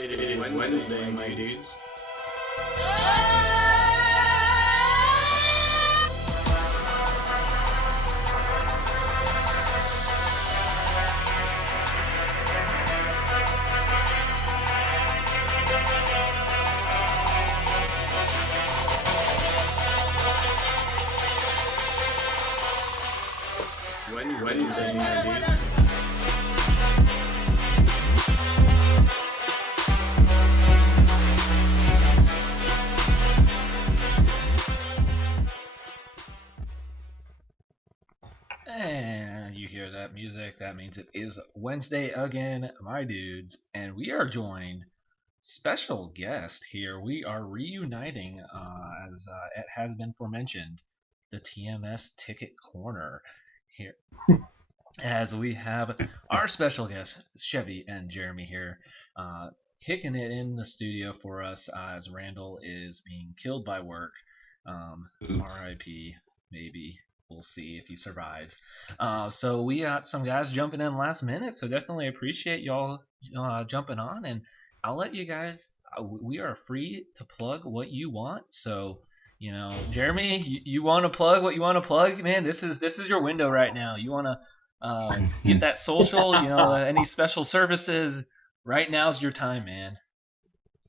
It is Wednesday, my dudes. Wednesday, my dudes. And you hear that music, that means it is Wednesday again, my dudes, and we are joined special guest here. We are reuniting, as it has been aforementioned, the TMS Ticket Corner here, as we have our special guests, Chevy and Jeremy here, kicking it in the studio for us as Randall is being killed by work. R.I.P. Maybe. We'll see if he survives. So we got some guys jumping in last minute, so definitely appreciate y'all jumping on. And I'll let you guys, we are free to plug what you want. So, Jeremy, you want to plug what you want to plug? Man, this is your window right now. You want to get that social, any special services? Right now's your time, man.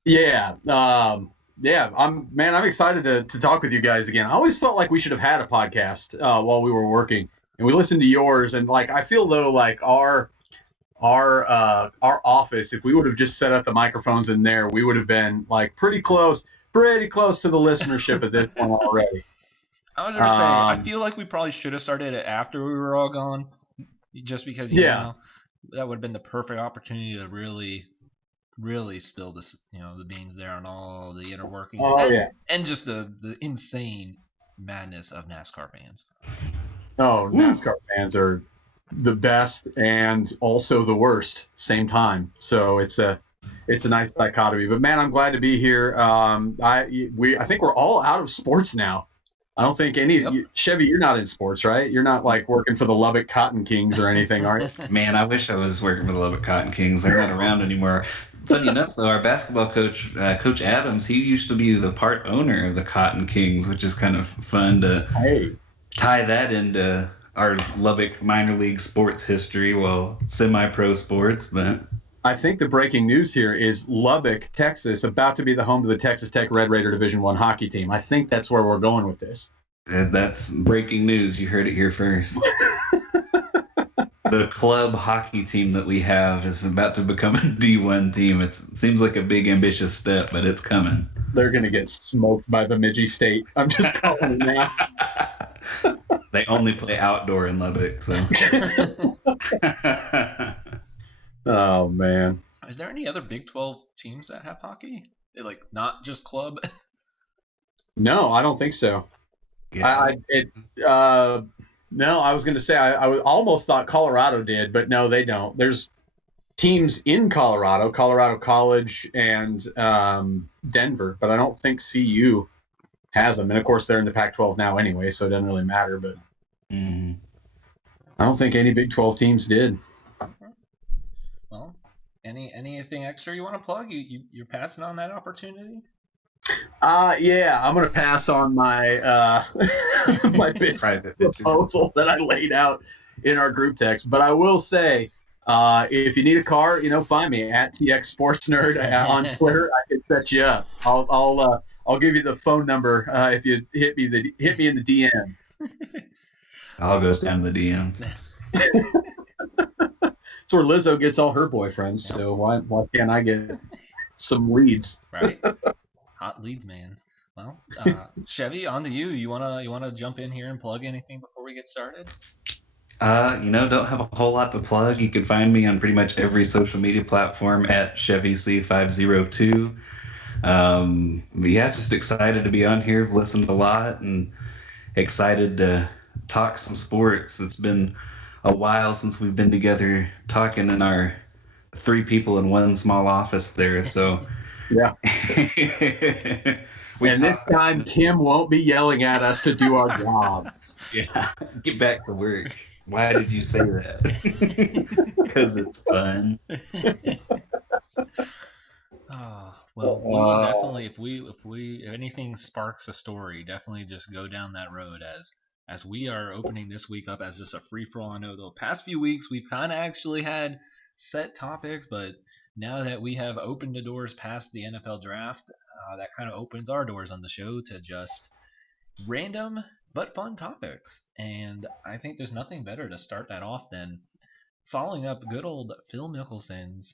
Yeah. I'm excited to talk with you guys again. I always felt like we should have had a podcast while we were working, and we listened to yours, and I feel though our office, if we would have just set up the microphones in there, we would have been pretty close to the listenership at this point already. I was gonna say, I feel like we probably should have started it after we were all gone, just because that would have been the perfect opportunity to really spill this, the beans there on all the inner workings. And just the insane madness of NASCAR fans. Oh, NASCAR fans are the best and also the worst same time. So it's a nice dichotomy. But man, I'm glad to be here. I think we're all out of sports now. I don't think Chevy, you're not in sports, right? You're not working for the Lubbock Cotton Kings or anything, are you? Man, I wish I was working for the Lubbock Cotton Kings. They're not around anymore. Funny enough, though, our basketball coach, Coach Adams, he used to be the part owner of the Cotton Kings, which is kind of fun to tie that into our Lubbock minor league sports history, semi-pro sports. But I think the breaking news here is Lubbock, Texas, about to be the home of the Texas Tech Red Raider Division I hockey team. I think that's where we're going with this. That's breaking news. You heard it here first. The club hockey team that we have is about to become a D1 team. It seems like a big, ambitious step, but it's coming. They're going to get smoked by Bemidji State. I'm just calling it now. They only play outdoor in Lubbock, so. Oh, man. Is there any other Big 12 teams that have hockey? Not just club? No, I don't think so. Yeah. No, I was going to say I almost thought Colorado did, but no, they don't. There's teams in Colorado College, and Denver, but I don't think CU has them. And of course, they're in the Pac-12 now anyway, so it doesn't really matter. But I don't think any Big 12 teams did. Well, anything extra you want to plug? You're passing on that opportunity? I'm going to pass on my my business proposal that I laid out in our group text. But I will say, if you need a car, find me at TX Sports Nerd on Twitter. I can set you up. I'll give you the phone number if you hit me in the DM. I'll go down the DMs. That's where Lizzo gets all her boyfriends. So why can't I get some leads? Right. Hot leads, man. Well, Chevy, on to you. You wanna jump in here and plug anything before we get started? Don't have a whole lot to plug. You can find me on pretty much every social media platform at ChevyC502. Just excited to be on here. I've listened a lot and excited to talk some sports. It's been a while since we've been together talking in our 3 people in one small office there. So. Yeah. This time, Kim won't be yelling at us to do our job. Yeah. Get back to work. Why did you say that? Because it's fun. will definitely, if anything sparks a story, definitely just go down that road as we are opening this week up as just a free for all. I know the past few weeks we've kind of actually had set topics, but now that we have opened the doors past the NFL draft, that kind of opens our doors on the show to just random but fun topics. And I think there's nothing better to start that off than following up good old Phil Mickelson's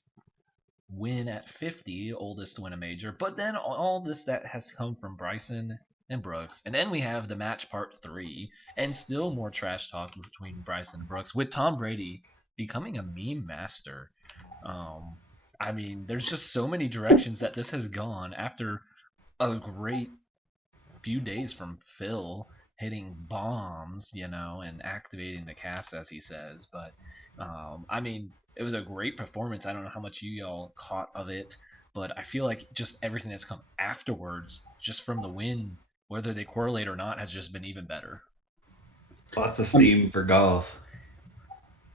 win at 50, oldest win a major, but then all this that has come from Bryson and Brooks, and then we have the match part 3, and still more trash talk between Bryson and Brooks, with Tom Brady becoming a meme master. I mean, there's just so many directions that this has gone after a great few days from Phil hitting bombs, and activating the caps, as he says. But I mean, it was a great performance. I don't know how much you all caught of it, but I feel like just everything that's come afterwards, just from the win, whether they correlate or not, has just been even better. Lots of steam for golf.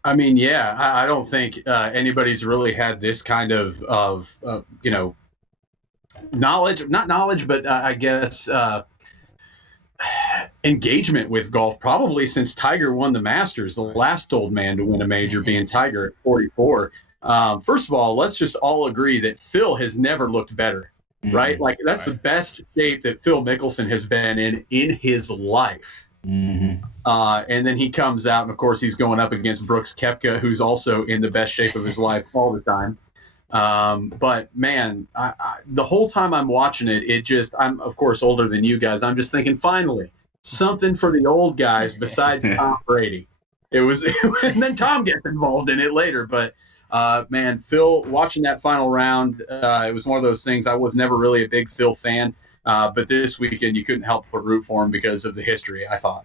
I mean, yeah, I don't think anybody's really had this kind of knowledge, not knowledge, but I guess engagement with golf probably since Tiger won the Masters, the last old man to win a major being Tiger at 44. First of all, let's just all agree that Phil has never looked better, right? Like that's the best shape that Phil Mickelson has been in his life. And then he comes out, and of course he's going up against Brooks Koepka, who's also in the best shape of his life all the time. But man, the whole time I'm watching it, I'm of course older than you guys. I'm just thinking, finally, something for the old guys besides Tom Brady. And then Tom gets involved in it later. But man, Phil, watching that final round, it was one of those things. I was never really a big Phil fan, but this weekend you couldn't help but root for him because of the history, I thought.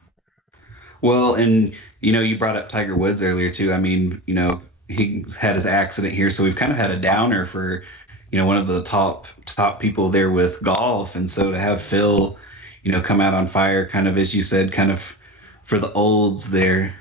Well, and you brought up Tiger Woods earlier too. I mean, he's had his accident here, so we've kind of had a downer for, one of the top people there with golf, and so to have Phil, come out on fire, kind of as you said, kind of for the olds there,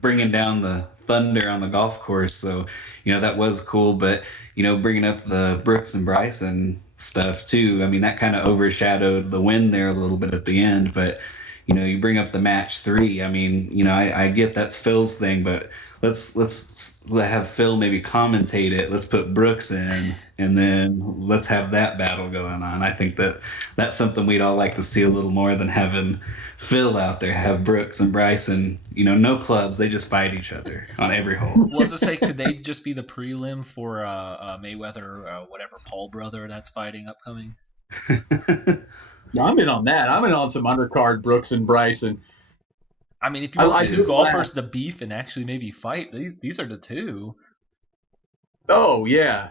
bringing down the thunder on the golf course. So, that was cool, but bringing up the Brooks and Bryson stuff too. I mean, that kind of overshadowed the win there a little bit at the end, but you bring up the match 3. I mean, I get that's Phil's thing, but let's have Phil maybe commentate it. Let's put Brooks in, and then let's have that battle going on. I think that's something we'd all like to see a little more than having Phil out there. Have Brooks and Bryson, no clubs. They just fight each other on every hole. Was to say, could they just be the prelim for Mayweather, whatever Paul brother that's fighting upcoming? I'm in on that. I'm in on some undercard Brooks and Bryson. I mean, if you want two golfers to beef and actually maybe fight, these are the two. Oh, yeah.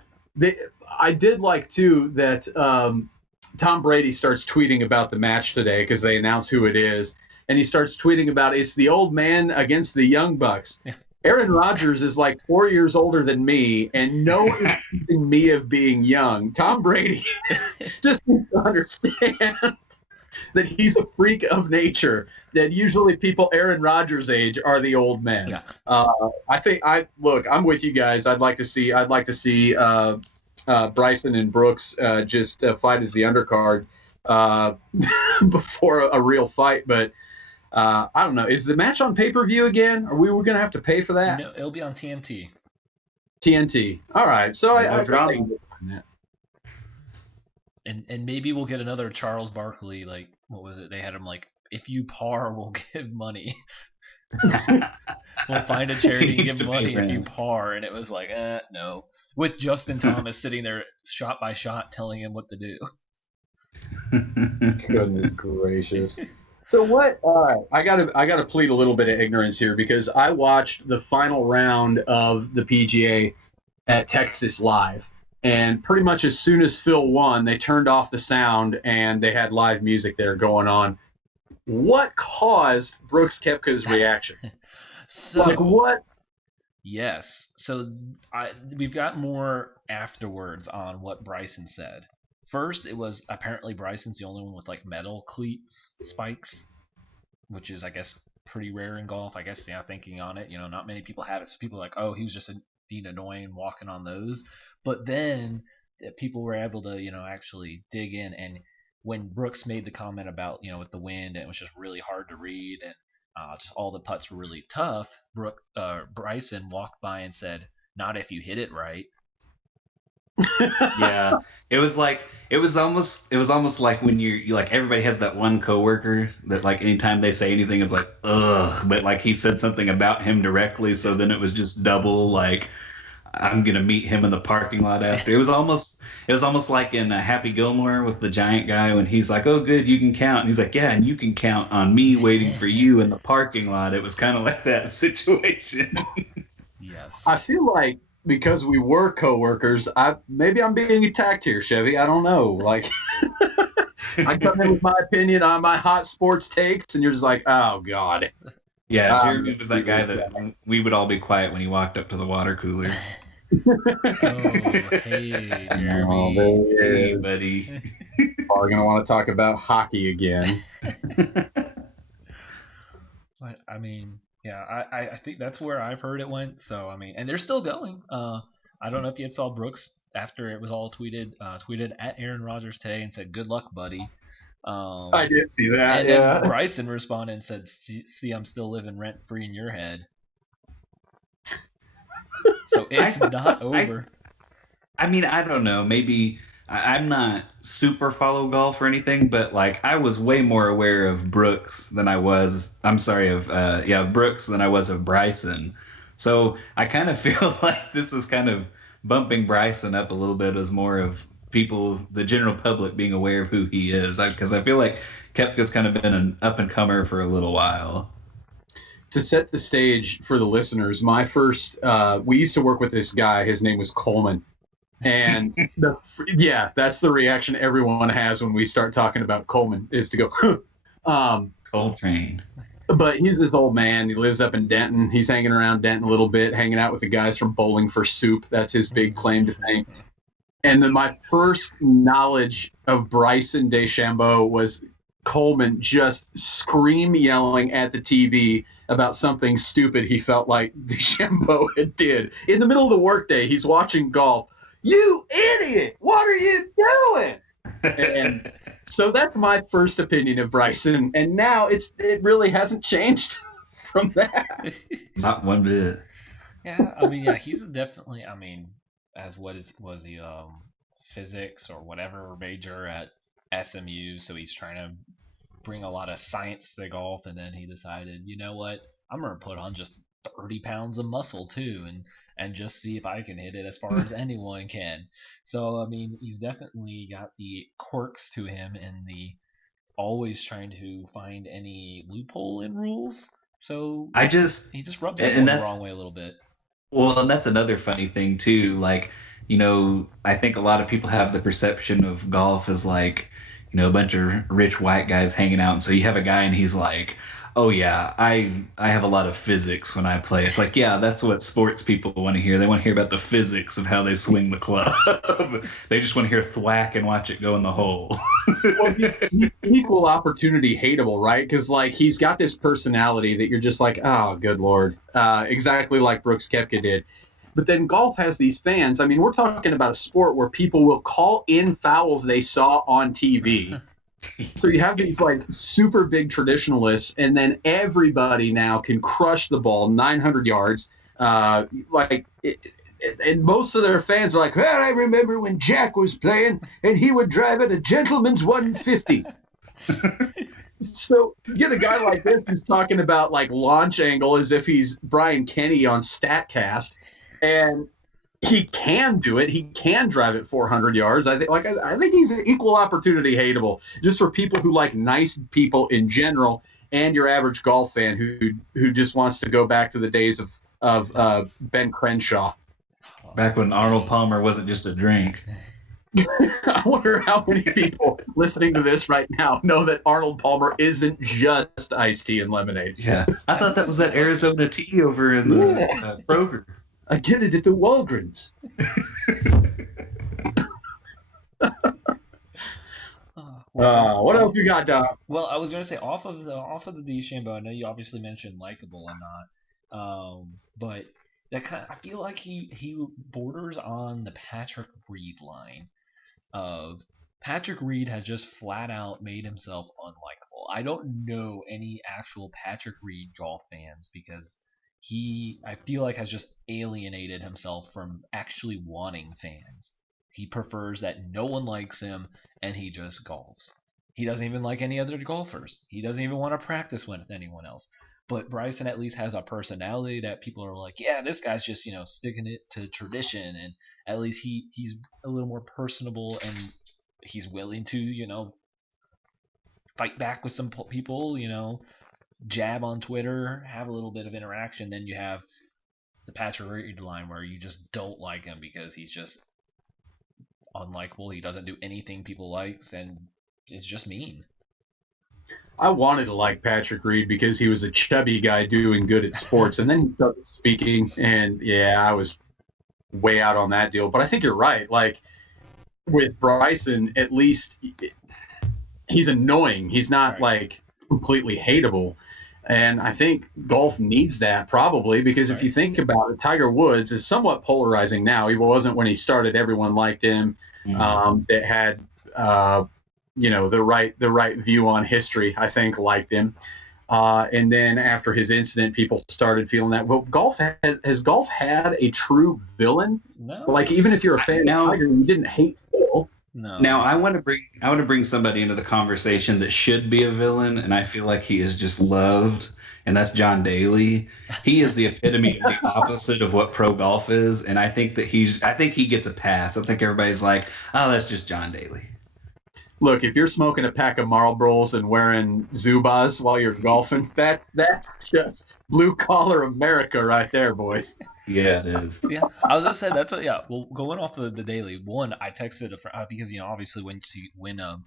I did like, too, that Tom Brady starts tweeting about the match today because they announce who it is. And he starts tweeting about it's the old man against the young bucks. Yeah. Aaron Rodgers is like 4 years older than me, and no one is accusing me of being young. Tom Brady just needs to understand that he's a freak of nature, that usually people Aaron Rodgers' age are the old men. Yeah. I'm with you guys. I'd like to see Bryson and Brooks just fight as the undercard before a real fight. But I don't know. Is the match on pay-per-view again? Are we going to have to pay for that? No, it'll be on TNT. TNT. All right. So I And maybe we'll get another Charles Barkley, like, what was it? They had him like, if you par, we'll give money. We'll find a charity and give money if you par. And it was like, no. With Justin Thomas sitting there shot by shot telling him what to do. Goodness gracious. So what? I gotta plead a little bit of ignorance here because I watched the final round of the PGA at Texas Live. And pretty much as soon as Phil won, they turned off the sound and they had live music there going on. What caused Brooks Koepka's reaction? What? Yes. So we've got more afterwards on what Bryson said. First, it was apparently Bryson's the only one with like metal cleats, spikes, which is, I guess, pretty rare in golf. I guess, thinking on it, not many people have it. So people are like, oh, he was just being annoying walking on those. But then people were able to, actually dig in. And when Brooks made the comment about, with the wind, and it was just really hard to read, and just all the putts were really tough, Bryson walked by and said, "Not if you hit it right." Yeah, it was almost like when you like everybody has that one coworker that like anytime they say anything it's like ugh, but like he said something about him directly, so then it was just double like I'm gonna meet him in the parking lot after. It was almost like in Happy Gilmore with the giant guy when he's like, "Oh, good, you can count," and he's like, "Yeah, and you can count on me waiting for you in the parking lot." It was kind of like that situation. Yes. I feel like because we were coworkers, maybe I'm being attacked here, Chevy. I don't know. Like, I come in with my opinion on my hot sports takes, and you're just like, oh god. Yeah, Jeremy was that guy that we would all be quiet when he walked up to the water cooler. Hey, Jeremy. Hey, buddy. Probably gonna want to talk about hockey again. But I mean, yeah, I think that's where I've heard it went. So I mean, and they're still going. I don't know if you saw Brooks after it was all tweeted at Aaron Rodgers today and said, "Good luck, buddy." I did see that. And yeah. then Bryson responded and said, "See, I'm still living rent free in your head." So it's not over. I mean, I don't know. Maybe I'm not super follow golf or anything, but like I was way more aware of Brooks than I was. I'm sorry, of Brooks than I was of Bryson. So I kind of feel like this is kind of bumping Bryson up a little bit as more of people, the general public, being aware of who he is. Because I feel like Koepka's kind of been an up and comer for a little while. To set the stage for the listeners, my first, we used to work with this guy. His name was Coleman. And that's the reaction everyone has when we start talking about Coleman, is to go, Coltrane. But he's this old man. He lives up in Denton. He's hanging around Denton a little bit, hanging out with the guys from Bowling for Soup. That's his big claim to fame. And then my first knowledge of Bryson DeChambeau was Coleman just yelling at the TV about something stupid he felt like DeChambeau had did. In the middle of the workday, he's watching golf. "You idiot! What are you doing?" And so that's my first opinion of Bryson. And now it really hasn't changed from that. Not one bit. Yeah, I mean, he's definitely, I mean, as was he physics or whatever major at SMU, so he's trying to bring a lot of science to golf, and then he decided, you know what, I'm gonna put on just 30 pounds of muscle too, and just see if I can hit it as far as anyone can. So I mean, he's definitely got the quirks to him, and the always trying to find any loophole in rules. So he just rubs everyone the wrong way a little bit. Well, and that's another funny thing too. Like, I think a lot of people have the perception of golf as like, a bunch of rich white guys hanging out. And so you have a guy and he's like, "Oh yeah, I have a lot of physics when I play." It's like, yeah, that's what sports people want to hear. They want to hear about the physics of how they swing the club. They just want to hear thwack and watch it go in the hole. Well, he's equal opportunity hateable, right? Because like he's got this personality that you're just like, oh, good Lord. Exactly like Brooks Koepka did. But then golf has these fans. I mean, we're talking about a sport where people will call in fouls they saw on TV. So you have these like super big traditionalists, and then everybody now can crush the ball 900 yards. And most of their fans are like, "Well, I remember when Jack was playing, and he would drive at a gentleman's 150." So you get a guy like this who's talking about like launch angle as if he's Brian Kenny on StatCast, and he can do it. He can drive it 400 yards. I think he's an equal opportunity hateable, just for people who like nice people in general, and your average golf fan who just wants to go back to the days of Ben Crenshaw. Back when Arnold Palmer wasn't just a drink. I wonder how many people listening to this right now know that Arnold Palmer isn't just iced tea and lemonade. Yeah, I thought that was that Arizona tea over in the Kroger. I get it at the Walgreens. What else you got, Doc? Well, I was gonna say off of the DeChambeau. I know you obviously mentioned likable and not, but I feel like he borders on the Patrick Reed line of Patrick Reed has just flat out made himself unlikable. I don't know any actual Patrick Reed golf fans because I feel like has just alienated himself from actually wanting fans. He prefers that no one likes him and he just golfs. He doesn't even like any other golfers. He doesn't even want to practice with anyone else. But Bryson at least has a personality that people are like, yeah, this guy's just, sticking it to tradition, and at least he's a little more personable, and he's willing to, fight back with some people, jab on Twitter, have a little bit of interaction. Then you have the Patrick Reed line where you just don't like him because he's just unlikable. He doesn't do anything people likes, and it's just mean. I wanted to like Patrick Reed because he was a chubby guy doing good at sports, and then he started speaking, and yeah, I was way out on that deal. But I think you're right. Like with Bryson, at least he's annoying. He's not like completely hateable. And I think golf needs that probably because if you think about it, Tiger Woods is somewhat polarizing now. He wasn't when he started. Everyone liked him. That had the right view on history, I think, liked him. And then after his incident, people started feeling that. Well, has golf had a true villain? No. Like even if you're a fan of Tiger, you didn't hate Phil. No. Now I want to bring somebody into the conversation that should be a villain, and I feel like he is just loved, and that's John Daly. He is the epitome of the opposite of what pro golf is, and I think he gets a pass. I think everybody's like, oh, that's just John Daly. Look, if you're smoking a pack of Marlboros and wearing Zubaz while you're golfing, that's just blue collar America right there, boys. Yeah, it is. Yeah, I was gonna say that's what. Yeah, well, going off the Daily one, I texted a friend because obviously when you win a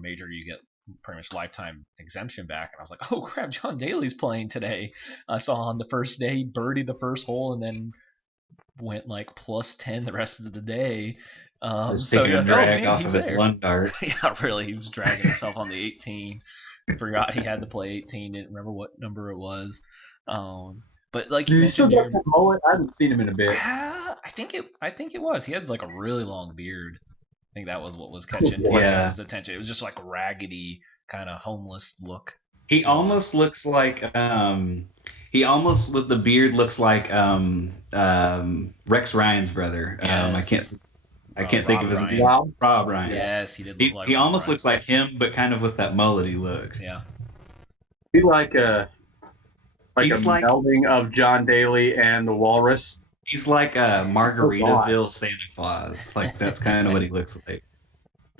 major, you get pretty much lifetime exemption back, and I was like, oh crap, John Daly's playing today. I saw on the first day he birdied the first hole and then went like plus 10 the rest of the day. Taking a drag off of his lung dart. Yeah, really, he was dragging himself on the 18. Forgot he had to play 18. Didn't remember what number it was. But like you mentioned, still got that mullet? I haven't seen him in a bit. I think it was. He had like a really long beard. I think that was what was catching his attention. It was just like a raggedy kind of homeless look. He almost looks like with the beard looks like Rex Ryan's brother. Yes. I can't think of his name. Rob Ryan. Yes, he did. Look He almost looks like him, but kind of with that mullety look. Yeah. He's like a melding of John Daly and the Walrus. He's like a Margaritaville Santa Claus. Like that's kind of what he looks like.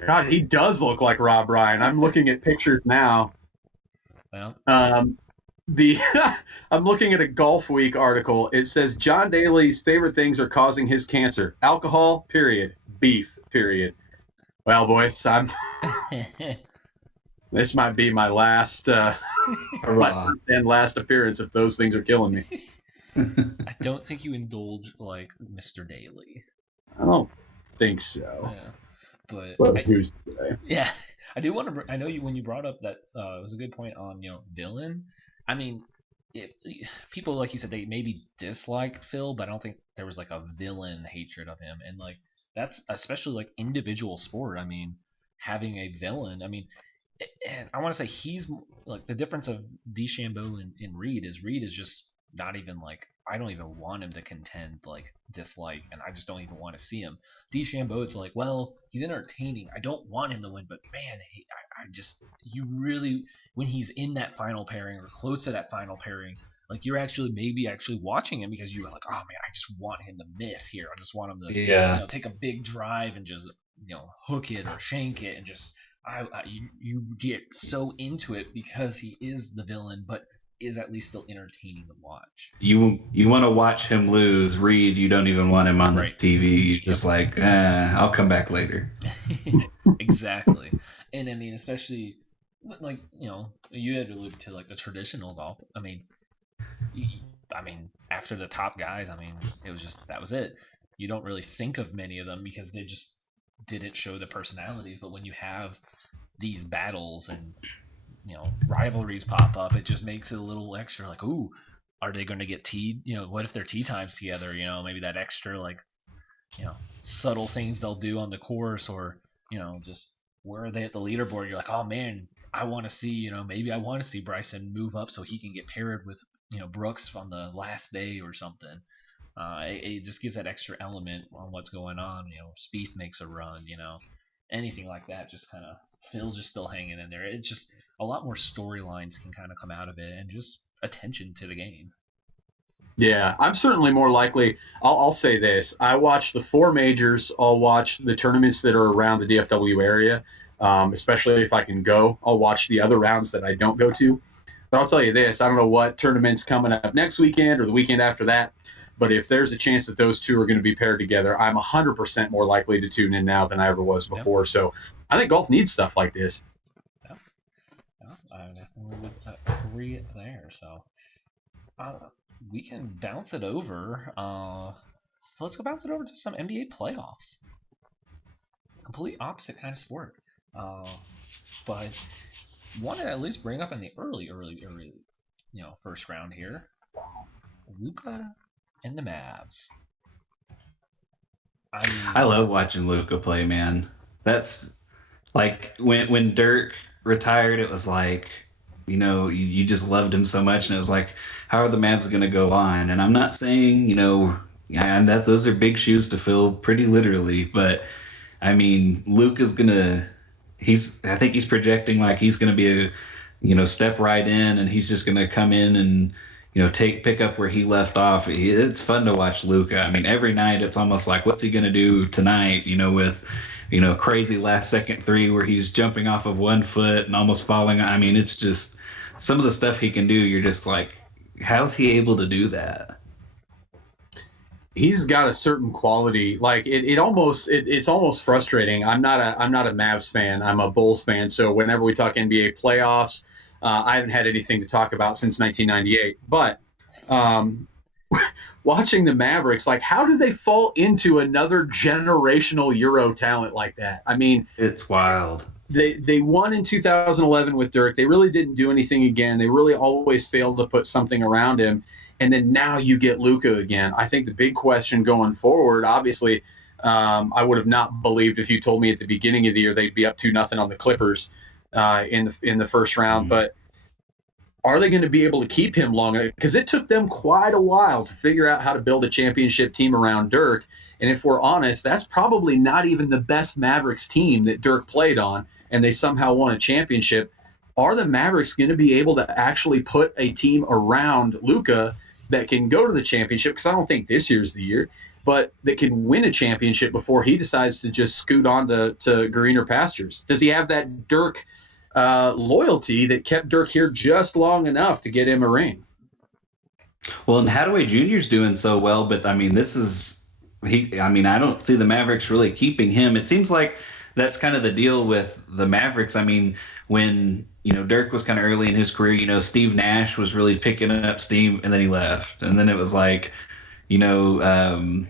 God, he does look like Rob Ryan. I'm looking at pictures now. Well. I'm looking at a Golf Week article. It says John Daly's favorite things are causing his cancer: alcohol, period; beef, period. Well, boys, this might be my last last appearance if those things are killing me. I don't think you indulge like Mr. Daly. I don't think so. Yeah, but who's today? Yeah, I do want to. I know you when you brought up that it was a good point on villain. I mean, if people like you said they maybe disliked Phil, but I don't think there was like a villain hatred of him, and like that's especially like individual sport. I mean, having a villain. I mean, and I want to say he's like the difference of DeChambeau and Reed is just not even like I don't even want him to contend like dislike, and I just don't even want to see him. DeChambeau, it's like, well, he's entertaining. I don't want him to win, but man, you really when he's in that final pairing or close to that final pairing, like you're actually watching him because you're like, oh man, I just want him to miss here. I just want him to take a big drive and just hook it or shank it and just you get so into it because he is the villain, but is at least still entertaining to watch. You want to watch him lose. Reed, you don't even want him on the TV. You're just like, I'll come back later. Exactly. And I mean, especially like you had alluded to like the traditional golf. I mean, after the top guys, I mean, it was just that was it. You don't really think of many of them because they just didn't show the personalities. But when you have these battles and rivalries pop up, it just makes it a little extra like, ooh, are they going to get teed? What if they're tee times together? Maybe that extra subtle things they'll do on the course, or just where are they at the leaderboard? You're like, oh man, I want to see, maybe I want to see Bryson move up so he can get paired with Brooks on the last day or something. It just gives that extra element on what's going on. Spieth makes a run, anything like that. Just kind of Phil's just still hanging in there. It's just a lot more storylines can kind of come out of it, and just attention to the game. Yeah, I'm certainly more likely. I'll say this: I watch the 4 majors. I'll watch the tournaments that are around the DFW area, especially if I can go. I'll watch the other rounds that I don't go to. But I'll tell you this: I don't know what tournament's coming up next weekend or the weekend after that. But if there's a chance that those two are going to be paired together, I'm 100% more likely to tune in now than I ever was before. Yep. So I think golf needs stuff like this. Yeah, I definitely would agree there. So we can bounce it over. So let's go bounce it over to some NBA playoffs. Complete opposite kind of sport. But wanted to at least bring up in the early, first round here. Luka and the Mavs. I love watching Luka play, man. That's like when Dirk retired, it was like, you just loved him so much, and it was like, how are the Mavs going to go on? And I'm not saying, and those are big shoes to fill, pretty literally, but I mean, Luka's I think he's projecting like he's going to be step right in, and he's just going to come in and pick up where he left off. It's fun to watch Luka. I mean, every night it's almost like, what's he going to do tonight, with, crazy last second 3 where he's jumping off of 1 foot and almost falling. I mean, it's just some of the stuff he can do. You're just like, how's he able to do that? He's got a certain quality. Like it's almost frustrating. I'm not a Mavs fan. I'm a Bulls fan. So whenever we talk NBA playoffs, I haven't had anything to talk about since 1998. But watching the Mavericks, like, how did they fall into another generational Euro talent like that? I mean, it's wild. They won in 2011 with Dirk. They really didn't do anything again. They really always failed to put something around him. And then now you get Luka again. I think the big question going forward, obviously, I would have not believed if you told me at the beginning of the year they'd be up 2-0 on the Clippers in the first round. Mm-hmm. But are they going to be able to keep him long enough? Because it took them quite a while to figure out how to build a championship team around Dirk. And if we're honest, that's probably not even the best Mavericks team that Dirk played on, and they somehow won a championship. Are the Mavericks going to be able to actually put a team around Luka that can go to the championship? Because I don't think this year's the year, but that can win a championship before he decides to just scoot on to greener pastures. Does he have that Dirk loyalty that kept Dirk here just long enough to get him a ring? Well, and Hadaway Jr.'s doing so well, but I mean, I don't see the Mavericks really keeping him. It seems like that's kind of the deal with the Mavericks. I mean, when Dirk was kind of early in his career, Steve Nash was really picking up steam, and then he left, and then it was like, Jason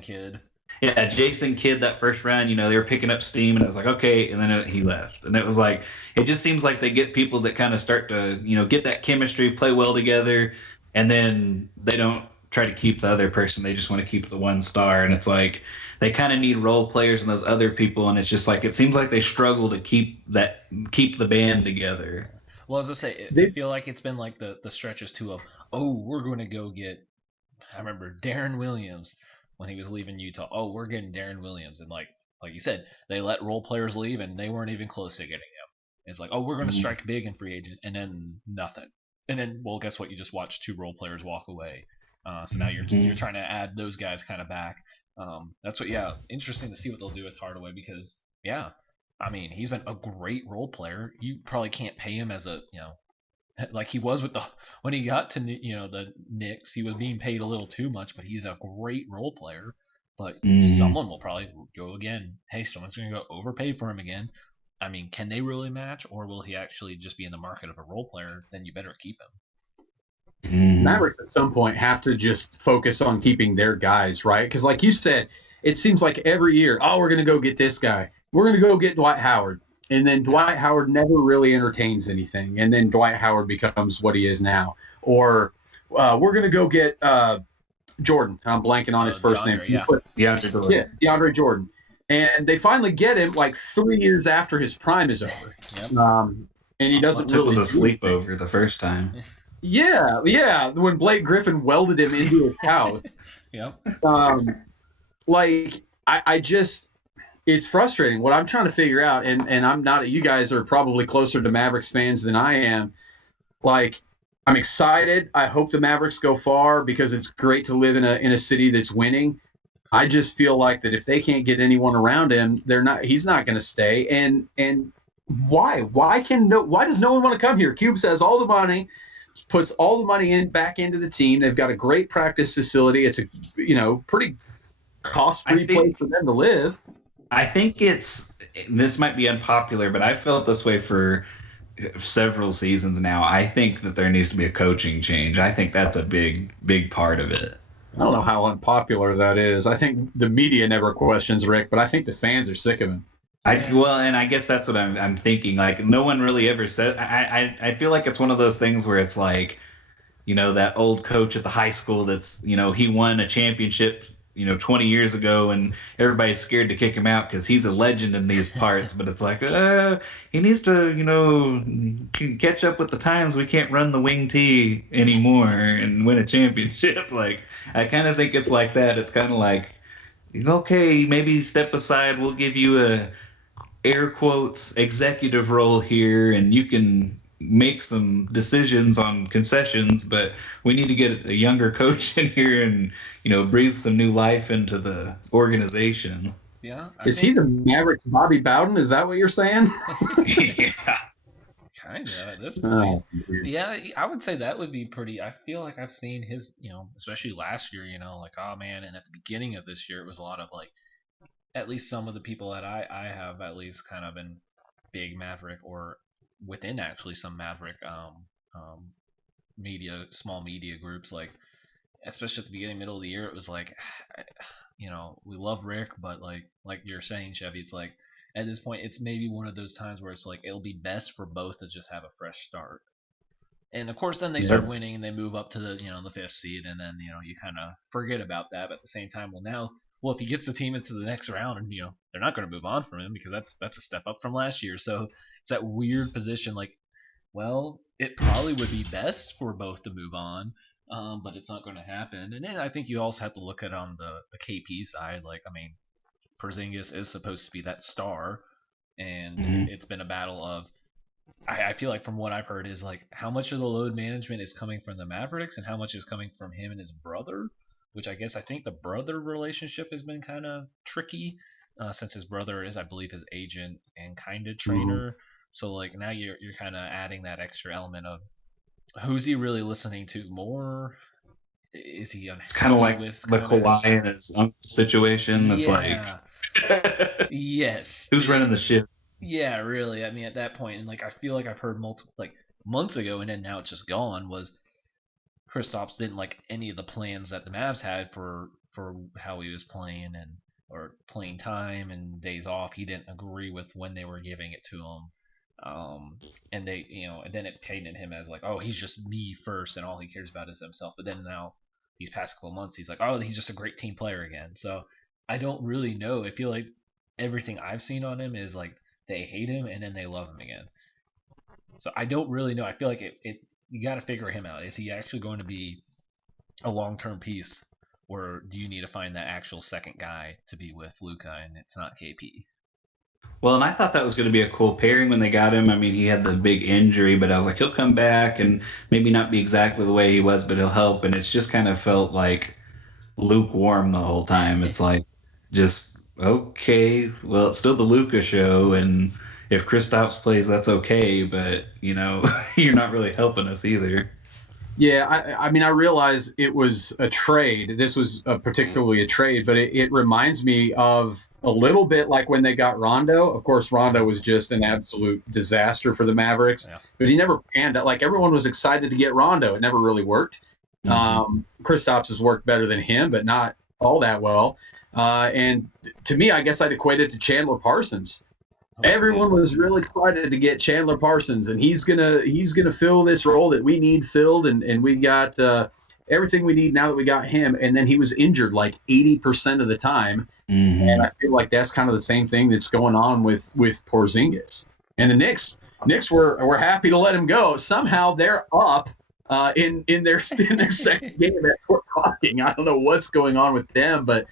Kidd. Yeah, Jason Kidd, that first round, they were picking up steam, and it was like, okay, and then he left. And it was like, it just seems like they get people that kind of start to, get that chemistry, play well together, and then they don't try to keep the other person. They just want to keep the one star. And it's like, they kind of need role players and those other people, and it's just like, it seems like they struggle to keep the band together. Well, as I say, I feel like it's been like the stretches too of, we're going to go get, I remember Darren Williams when he was leaving Utah. We're getting Darren Williams. And like you said, they let role players leave, and they weren't even close to getting him. It's like, we're going to strike big in free agent, and then nothing. And then, well, guess what? You just watched 2 role players walk away. So now you're trying to add those guys kind of back. That's what, interesting to see what they'll do with Hardaway, because, I mean, he's been a great role player. You probably can't pay him as a, like he was when he got to, the Knicks, he was being paid a little too much, but he's a great role player. But someone will probably go again. Hey, someone's going to go overpay for him again. I mean, can they really match, or will he actually just be in the market of a role player? Then you better keep him. Mavericks at some point have to just focus on keeping their guys, right? Because like you said, it seems like every year, we're going to go get this guy. We're going to go get Dwight Howard. And then Dwight Howard never really entertains anything. And then Dwight Howard becomes what he is now. Or we're going to go get Jordan. I'm blanking on his first DeAndre, name. yeah. DeAndre Jordan. And they finally get him like 3 years after his prime is over. Yep. And he doesn't It was a sleepover the first time. Yeah. When Blake Griffin welded him into his couch. Yep. I just, it's frustrating. What I'm trying to figure out, and I'm not, you guys are probably closer to Mavericks fans than I am. Like, I'm excited. I hope the Mavericks go far because it's great to live in a city that's winning. I just feel like that if they can't get anyone around him, he's not going to stay. And why? Why does no one want to come here? Cubes has all the money, puts all the money back into the team. They've got a great practice facility. It's a pretty cost-free place for them to live. I think this might be unpopular, but I felt this way for several seasons now. I think that there needs to be a coaching change. I think that's a big part of it. I don't know how unpopular that is. I think the media never questions Rick, but I think the fans are sick of him. And I guess that's what I'm thinking. Like, no one really ever said. I feel like it's one of those things where it's like, that old coach at the high school that's, he won a championship, 20 years ago, and everybody's scared to kick him out because he's a legend in these parts. But it's like, he needs to, catch up with the times. We can't run the wing tee anymore and win a championship. Like, I kind of think it's like that. It's kind of like, okay, maybe step aside. We'll give you a air quotes executive role here, and you can make some decisions on concessions, but we need to get a younger coach in here and breathe some new life into the organization. Yeah. Is he the Mavericks Bobby Bowden? Is that what you're saying? Yeah. Kind of at this point. Yeah, I would say that would be pretty. I feel like I've seen his, especially last year, like, oh man, and at the beginning of this year, it was a lot of like, at least some of the people that I have at least kind of been big Maverick or within actually some Maverick small media groups, like especially at the beginning, middle of the year, it was like, we love Rick, but like you're saying, Chevy, it's like at this point it's maybe one of those times where it's like it'll be best for both to just have a fresh start. And of course then they start winning and they move up to the the fifth seed, and then you kind of forget about that. But at the same time, if he gets the team into the next round, and they're not going to move on from him because that's a step up from last year. So it's that weird position, like, well, it probably would be best for both to move on, but it's not going to happen. And then I think you also have to look at on the KP side. Like, I mean, Porzingis is supposed to be that star, and it's been a battle of. I feel like from what I've heard is like how much of the load management is coming from the Mavericks and how much is coming from him and his brother. Which I think the brother relationship has been kind of tricky since his brother is, I believe, his agent and kind of trainer. Mm-hmm. So like now you're kind of adding that extra element of who's he really listening to more? Is he unhappy? It's kind of like the Kawhi and his uncle situation. It's like, yes, who's running the ship? Yeah, really. I mean, at that point, and like I feel like I've heard multiple months ago, and then now it's just gone. Was Kristaps didn't like any of the plans that the Mavs had for how he was playing or playing time and days off. He didn't agree with when they were giving it to him. And they, and then it painted him as like, oh, he's just me first and all he cares about is himself. But then now these past couple of months, he's like, oh, he's just a great team player again. So I don't really know. I feel like everything I've seen on him is like they hate him and then they love him again. So I don't really know. I feel like you got to figure him out. Is he actually going to be a long-term piece, or do you need to find that actual second guy to be with Luka and it's not KP? Well, and I thought that was going to be a cool pairing when they got him. I mean, he had the big injury, but I was like, he'll come back and maybe not be exactly the way he was, but he'll help. And it's just kind of felt like lukewarm the whole time. It's like just, okay, well, it's still the Luka show, and if Kristaps plays, that's okay, but, you're not really helping us either. Yeah, I mean, I realize it was a trade. This was particularly a trade, but it reminds me of a little bit like when they got Rondo. Of course, Rondo was just an absolute disaster for the Mavericks, but he never panned out. Like, everyone was excited to get Rondo. It never really worked. Kristaps has worked better than him, but not all that well. And to me, I guess I'd equate it to Chandler Parsons. Everyone was real excited to get Chandler Parsons, and he's gonna fill this role that we need filled, and we got everything we need now that we got him. And then he was injured like 80% of the time, and I feel like that's kind of the same thing that's going on with Porzingis. And the Knicks were happy to let him go. Somehow they're up in their second game at Fort Hawking. I don't know what's going on with them, but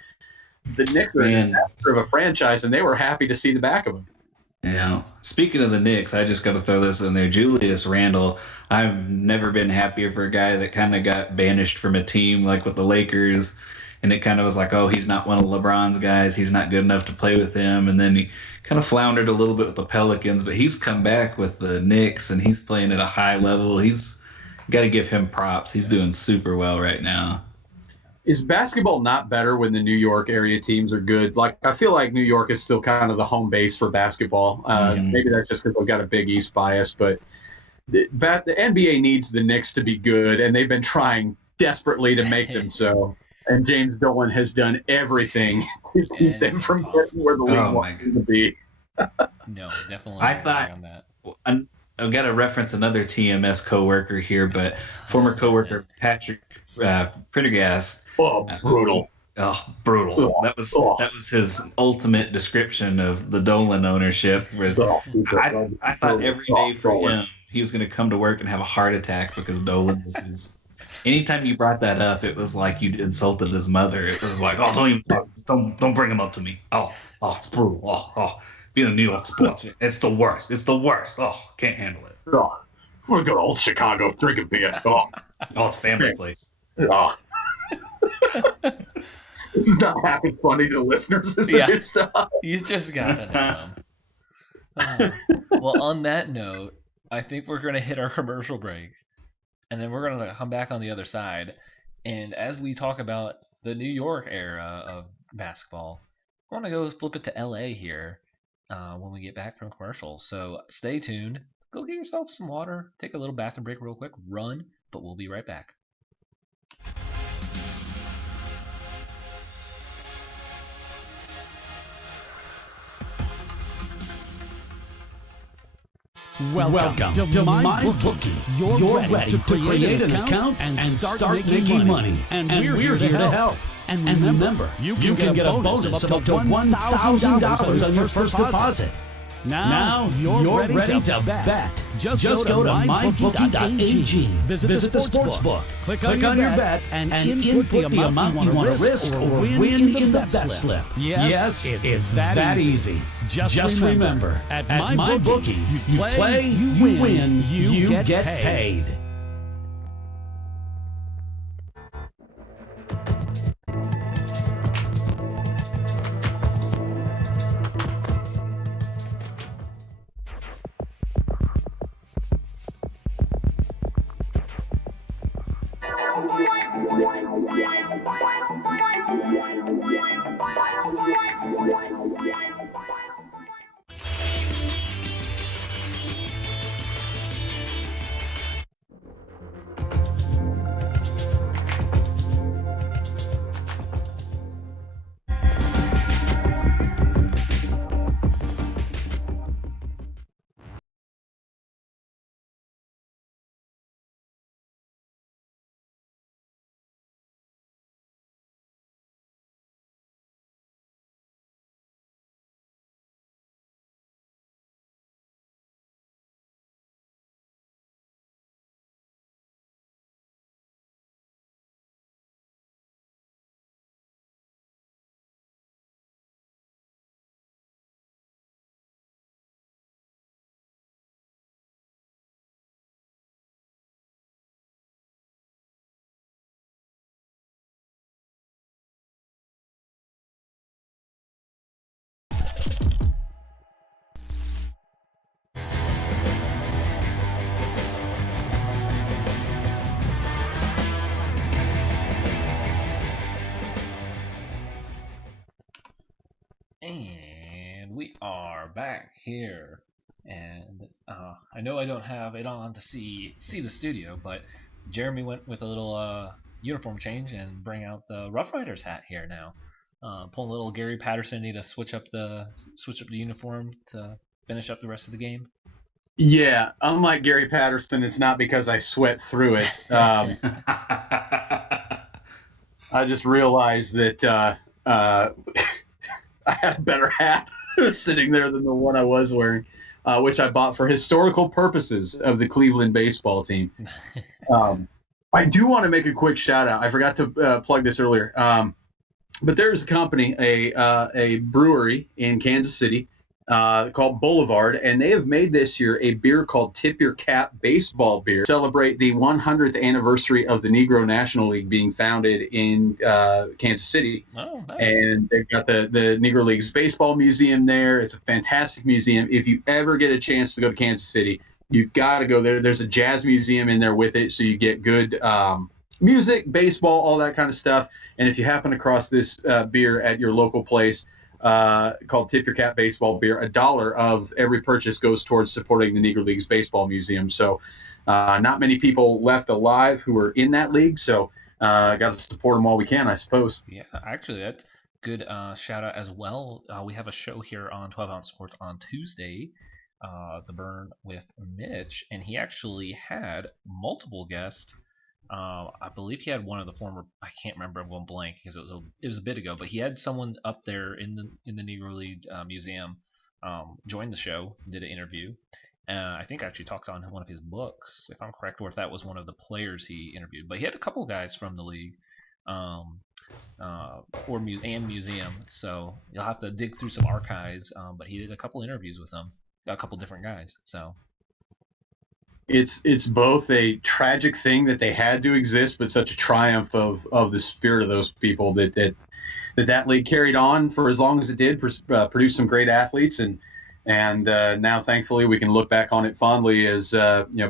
the Knicks are a disaster of a franchise, and they were happy to see the back of him. Yeah. Speaking of the Knicks, I just got to throw this in there. Julius Randle. I've never been happier for a guy that kind of got banished from a team like with the Lakers, and it kind of was like, oh, he's not one of LeBron's guys. He's not good enough to play with him. And then he kind of floundered a little bit with the Pelicans, but he's come back with the Knicks, and he's playing at a high level. He's got to give him props. He's doing super well right now. Is basketball not better when the New York area teams are good? Like, I feel like New York is still kind of the home base for basketball. Maybe that's just because they've got a Big East bias, but the NBA needs the Knicks to be good, and they've been trying desperately to make them so. And James Dolan has done everything to keep them from getting where the league wants them to be. No, definitely. I thought on that. I've got to reference another TMS coworker here, but former coworker Patrick Prendergast. Oh, brutal. Brutal. That was his ultimate description of the Dolan ownership. I thought every day for him he was going to come to work and have a heart attack because Dolan was his. Anytime you brought that up, it was like you insulted his mother. It was like, oh, don't bring him up to me. Oh, it's brutal. Oh, being a New York sports fan, it's the worst. It's the worst. Oh, can't handle it. Oh, I'm gonna go to old Chicago, drink a beer. Oh, it's family place. Oh. This is not having funny to listeners. This is stuff. You just got to know. Well, on that note, I think we're going to hit our commercial break, and then we're going to come back on the other side. And as we talk about the New York era of basketball, I want to go flip it to LA here when we get back from commercial. So stay tuned. Go get yourself some water. Take a little bathroom break real quick. Run, but we'll be right back. Welcome to MyBookie. You're ready to create an account and start making money. And we're here to help. And remember, you can get a bonus of up to $1,000 on your first deposit. Now you're ready to bet. Just go to mybookie.ag. Visit the sportsbook. Click on your bet and input the amount you want to risk or win in the bet slip. Yes, it's that easy. Just remember, at MyBookie, you play, you win, you get paid. And we are back here, and I know I don't have it on to see the studio, but Jeremy went with a little uniform change and bring out the Rough Riders hat here now. Pulling a little Gary Patterson to switch up the uniform to finish up the rest of the game? Yeah, unlike Gary Patterson, it's not because I sweat through it. I just realized that I had a better hat sitting there than the one I was wearing, which I bought for historical purposes of the Cleveland baseball team. I do want to make a quick shout out. I forgot to plug this earlier, but there's a company, a brewery in Kansas City called Boulevard, and they have made this year a beer called Tip Your Cap Baseball Beer. Celebrate the 100th anniversary of the Negro National League being founded in Kansas City. Oh, nice. And they've got the Negro Leagues Baseball Museum there. It's a fantastic museum. If you ever get a chance to go to Kansas City, you've got to go there. There's a jazz museum in there with it, so you get good music, baseball, all that kind of stuff. And if you happen across this beer at your local place, called Tip Your Cap Baseball Beer, $1 of every purchase goes towards supporting the Negro Leagues Baseball Museum. So not many people left alive who were in that league, so got to support them while we can, I suppose. Yeah, actually, that's good shout out as well. We have a show here on 12 Ounce Sports on Tuesday, The Burn with Mitch, and he actually had multiple guests. I believe he had one of the former. I can't remember. I'm going blank because it was a bit ago. But he had someone up there in the Negro League Museum join the show, did an interview. I think actually talked on one of his books, if I'm correct, or if that was one of the players he interviewed. But he had a couple guys from the league, and museum. So you'll have to dig through some archives. But he did a couple interviews with them, a couple different guys. So. It's both a tragic thing that they had to exist, but such a triumph of the spirit of those people that league carried on for as long as it did, produce some great athletes, and now thankfully we can look back on it fondly as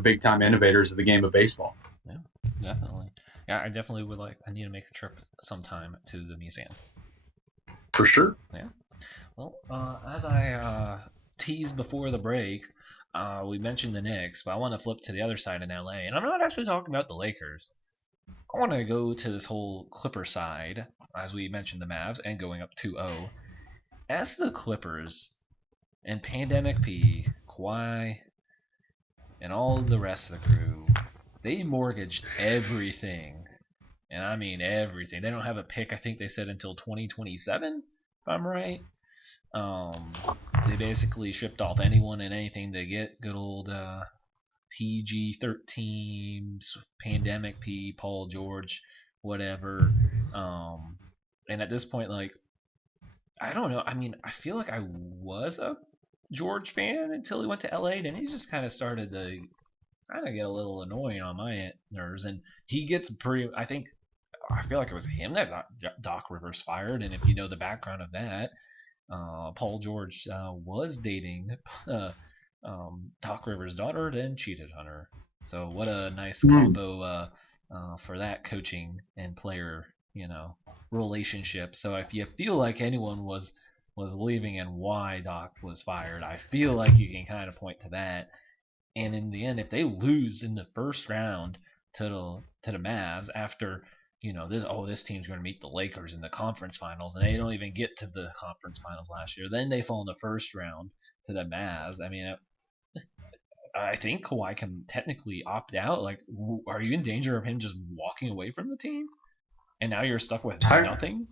big time innovators of the game of baseball. Yeah, definitely. Yeah, I definitely would I need to make a trip sometime to the museum. For sure. Yeah. Well, as I teased before the break. We mentioned the Knicks, but I want to flip to the other side in LA, and I'm not actually talking about the Lakers. I want to go to this whole Clipper side, as we mentioned the Mavs, and going up 2-0. As the Clippers and Pandemic P, Kawhi, and all the rest of the crew, they mortgaged everything, and I mean everything. They don't have a pick, I think they said, until 2027, if I'm right. They basically shipped off anyone and anything to get good old PG-13, Pandemic P, Paul George, whatever. And at this point, I don't know. I mean, I feel like I was a George fan until he went to LA, and he just kind of started to kind of get a little annoying on my nerves. And he gets pretty. I feel like it was him that got Doc Rivers fired, and if you know the background of that. Paul George was dating Doc Rivers' daughter, then cheated on her. So what a nice combo for that coaching and player, relationship. So if you feel like anyone was leaving and why Doc was fired, I feel like you can kind of point to that. And in the end, if they lose in the first round to the Mavs after this team's going to meet the Lakers in the conference finals, and they don't even get to the conference finals last year. Then they fall in the first round to the Mavs. I mean, I think Kawhi can technically opt out. Are you in danger of him just walking away from the team? And now you're stuck with nothing?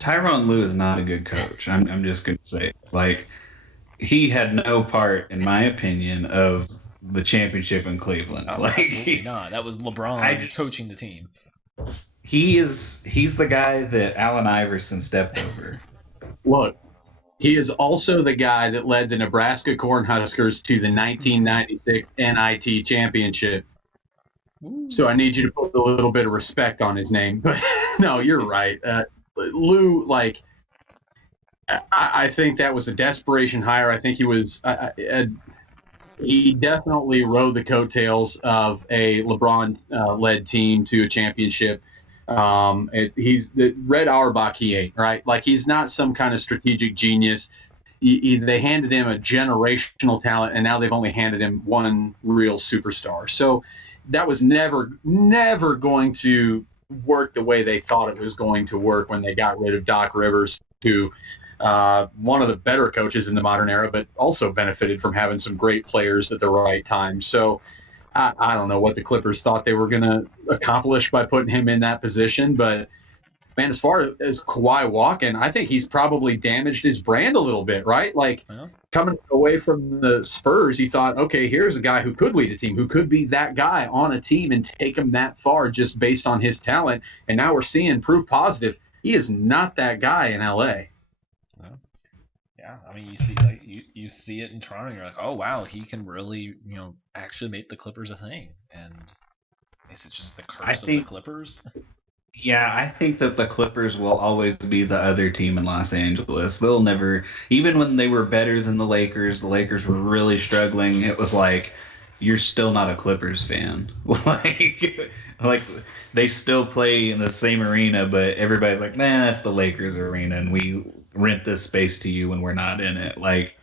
Tyronn Lue is not a good coach. I'm just going to say it. He had no part, in my opinion, of the championship in Cleveland. Oh, absolutely not. That was LeBron coaching the team. He's the guy that Allen Iverson stepped over. Look, he is also the guy that led the Nebraska Cornhuskers to the 1996 NIT championship. So I need you to put a little bit of respect on his name. But no, you're right. Lou, I think that was a desperation hire. I think he was. He definitely rode the coattails of a LeBron-led team to a championship. He's the Red Auerbach he ate, right? He's not some kind of strategic genius. They handed him a generational talent, and now they've only handed him one real superstar. So that was never going to work the way they thought it was going to work when they got rid of Doc Rivers to one of the better coaches in the modern era, but also benefited from having some great players at the right time. So I don't know what the Clippers thought they were going to accomplish by putting him in that position, but man, as far as Kawhi walking, I think he's probably damaged his brand a little bit, right? Like coming away from the Spurs, he thought, okay, here's a guy who could lead a team, who could be that guy on a team and take him that far just based on his talent. And now we're seeing proof positive. He is not that guy in LA. Yeah, I mean, you see it in Toronto, and you're like, oh wow, he can really, actually make the Clippers a thing. And is it just the curse of the Clippers? Yeah, I think that the Clippers will always be the other team in Los Angeles. They'll never, even when they were better than the Lakers were really struggling. It was like, you're still not a Clippers fan. like they still play in the same arena, but everybody's like, man, that's the Lakers arena, and we rent this space to you when we're not in it. Like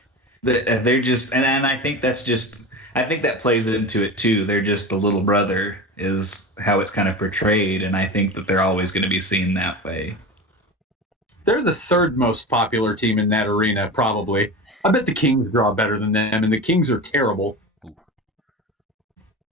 they're just, and I think that's just, I think that plays into it too. They're just the little brother is how it's kind of portrayed, and I think that they're always going to be seen that way. They're the third most popular team in that arena, probably. I bet the Kings draw better than them, and the Kings are terrible.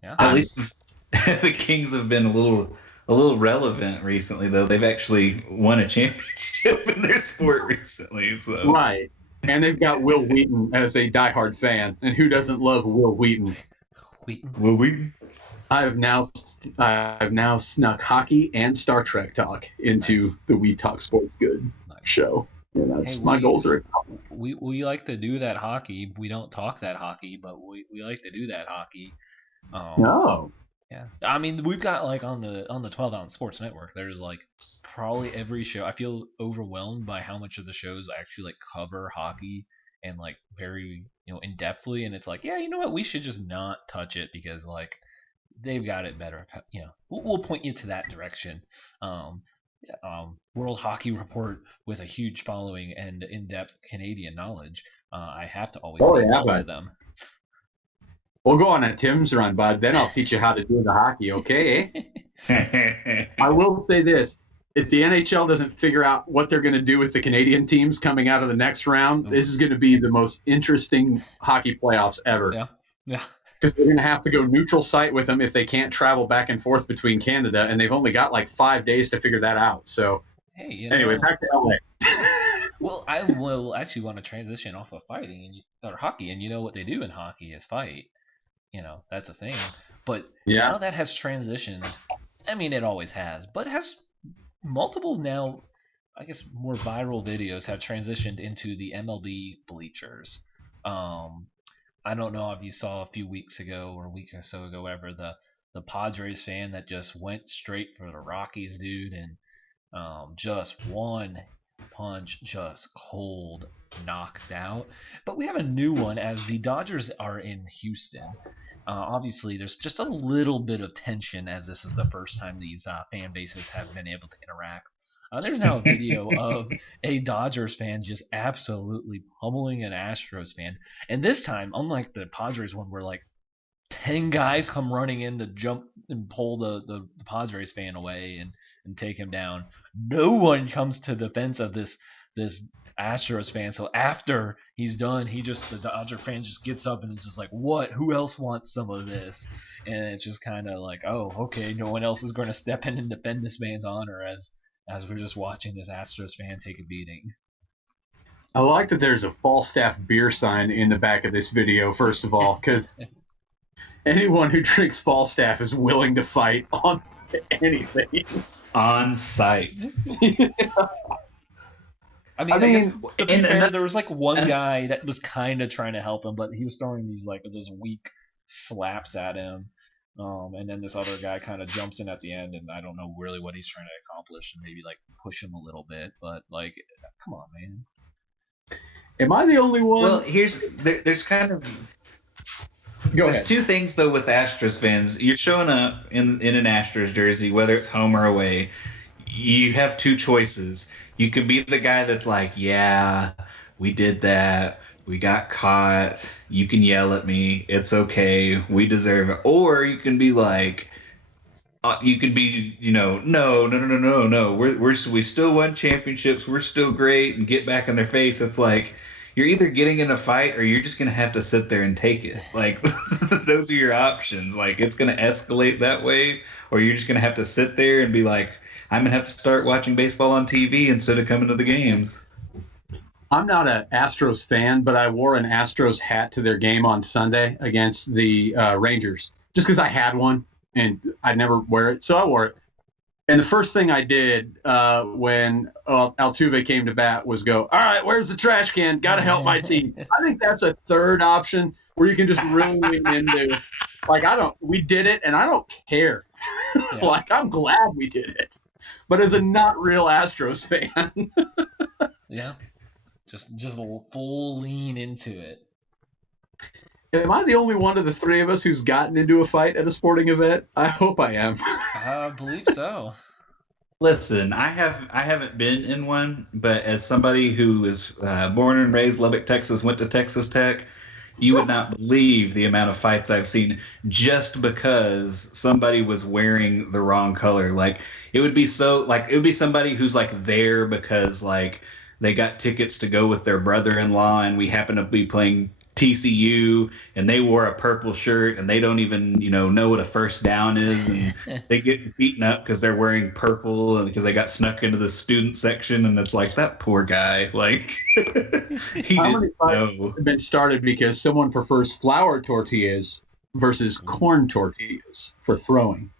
Yeah. At least the Kings have been a little relevant recently, though. They've actually won a championship in their sport recently. So. Right. And they've got Will Wheaton as a diehard fan. And who doesn't love Will Wheaton? Will Wheaton? I have now snuck hockey and Star Trek talk into the We Talk Sports Good show. And that's my goals are accomplished. We like to do that hockey. We don't talk that hockey, but we like to do that hockey. No. Yeah, I mean, we've got like on the 12 Ounce Sports Network, there's like probably every show. I feel overwhelmed by how much of the shows actually like cover hockey and like very in depthly, and it's like, yeah, you know what, we should just not touch it because like they've got it better. We'll point you to that direction. World Hockey Report with a huge following and in-depth Canadian knowledge. I have to always to them. We'll go on a Tim's run, bud. Then I'll teach you how to do the hockey, okay? I will say this. If the NHL doesn't figure out what they're going to do with the Canadian teams coming out of the next round, this is going to be the most interesting hockey playoffs ever. Yeah. Because they're going to have to go neutral site with them if they can't travel back and forth between Canada, and they've only got like 5 days to figure that out. So, anyway, back to LA. Well, I will actually want to transition off of fighting or hockey, and you know what they do in hockey is fight. That's a thing. But now that has transitioned. I mean, it always has, but it has multiple now, I guess, more viral videos have transitioned into the MLB bleachers. I don't know if you saw a few weeks ago or a week or so ago, whatever, the Padres fan that just went straight for the Rockies, dude, and just one punch, just cold, knocked out. But we have a new one as the Dodgers are in Houston. Obviously, there's just a little bit of tension as this is the first time these fan bases have been able to interact. There's now a video of a Dodgers fan just absolutely pummeling an Astros fan. And this time, unlike the Padres one where like 10 guys come running in to jump and pull the Padres fan away and take him down, no one comes to the defense of this Astros fan. So after he's done, the Dodger fan just gets up and is just like, what? Who else wants some of this? And it's just kind of like, oh, okay, no one else is going to step in and defend this man's honor as we're just watching this Astros fan take a beating. I like that there's a Falstaff beer sign in the back of this video, first of all, because anyone who drinks Falstaff is willing to fight on anything. On site. I mean, to be fair, there was like one guy that was kind of trying to help him, but he was throwing those weak slaps at him. And then this other guy kind of jumps in at the end, and I don't know really what he's trying to accomplish, and maybe like push him a little bit. But like, come on, man. Am I the only one? Well, there's kind of there's two things though with Astros fans. You're showing up in an Astros jersey, whether it's home or away. You have two choices. You can be the guy that's like, yeah, we did that. We got caught. You can yell at me. It's okay. We deserve it. Or you can be like, You could be, no. We still won championships. We're still great, and get back in their face. It's like you're either getting in a fight or you're just gonna have to sit there and take it. Like those are your options. Like it's gonna escalate that way, or you're just gonna have to sit there and be like, I'm gonna have to start watching baseball on TV instead of coming to the games. I'm not an Astros fan, but I wore an Astros hat to their game on Sunday against the Rangers, just because I had one and I'd never wear it, so I wore it. And the first thing I did when Altuve came to bat was go, all right, where's the trash can? Got to help my team. I think that's a third option where you can just really lean into, like, we did it, and I don't care. Yeah. Like, I'm glad we did it. But as a not real Astros fan. Yeah. Just a full lean into it. Am I the only one of the three of us who's gotten into a fight at a sporting event? I hope I am. I believe so. Listen, I haven't been in one, but as somebody who is born and raised Lubbock, Texas, went to Texas Tech, you would not believe the amount of fights I've seen just because somebody was wearing the wrong color. Like it would be somebody who's like there because like they got tickets to go with their brother-in-law, and we happen to be playing TCU, and they wore a purple shirt, and they don't even know what a first down is, and they get beaten up because they're wearing purple and because they got snuck into the student section, and it's like that poor guy, like he didn't know. Have been started because someone prefers flour tortillas versus corn tortillas for throwing.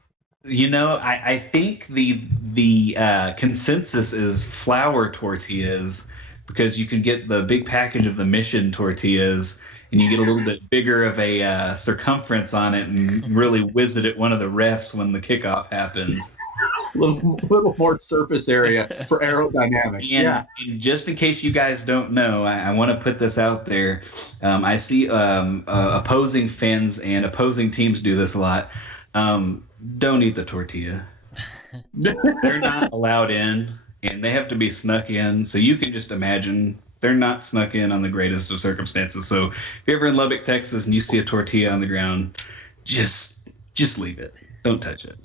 I think the consensus is flour tortillas, because you can get the big package of the Mission tortillas, and you get a little bit bigger of a circumference on it and really whiz it at one of the refs when the kickoff happens. A little more surface area for aerodynamics. And just in case you guys don't know, I want to put this out there. I see opposing fans and opposing teams do this a lot. Don't eat the tortilla. They're not allowed in. And they have to be snuck in, so you can just imagine they're not snuck in on the greatest of circumstances. So if you're ever in Lubbock, Texas, and you see a tortilla on the ground, just leave it. Don't touch it.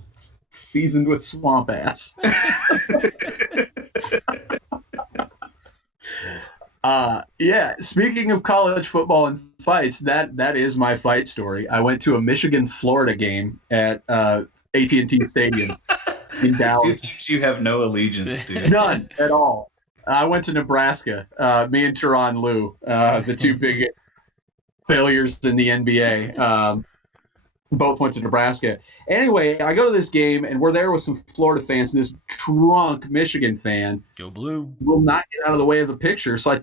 Seasoned with swamp ass. Speaking of college football and fights, that is my fight story. I went to a Michigan-Florida game at AT&T Stadium. In Dallas. Two teams you have no allegiance to. None at all. I went to Nebraska. Me and Tyronn Lue, the two big failures in the NBA, both went to Nebraska. Anyway, I go to this game, and we're there with some Florida fans, and this drunk Michigan fan Go Blue will not get out of the way of the picture. So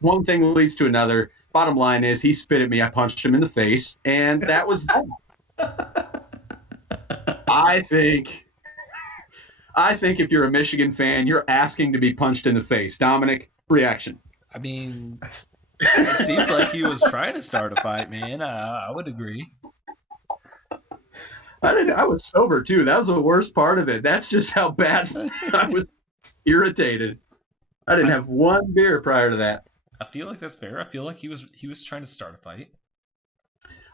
one thing leads to another. Bottom line is he spit at me. I punched him in the face, and that was that. I think if you're a Michigan fan, you're asking to be punched in the face. Dominic, reaction. I mean, it seems like he was trying to start a fight, man. I would agree. I was sober, too. That was the worst part of it. That's just how bad I was irritated. I didn't have one beer prior to that. I feel like that's fair. I feel like he was trying to start a fight.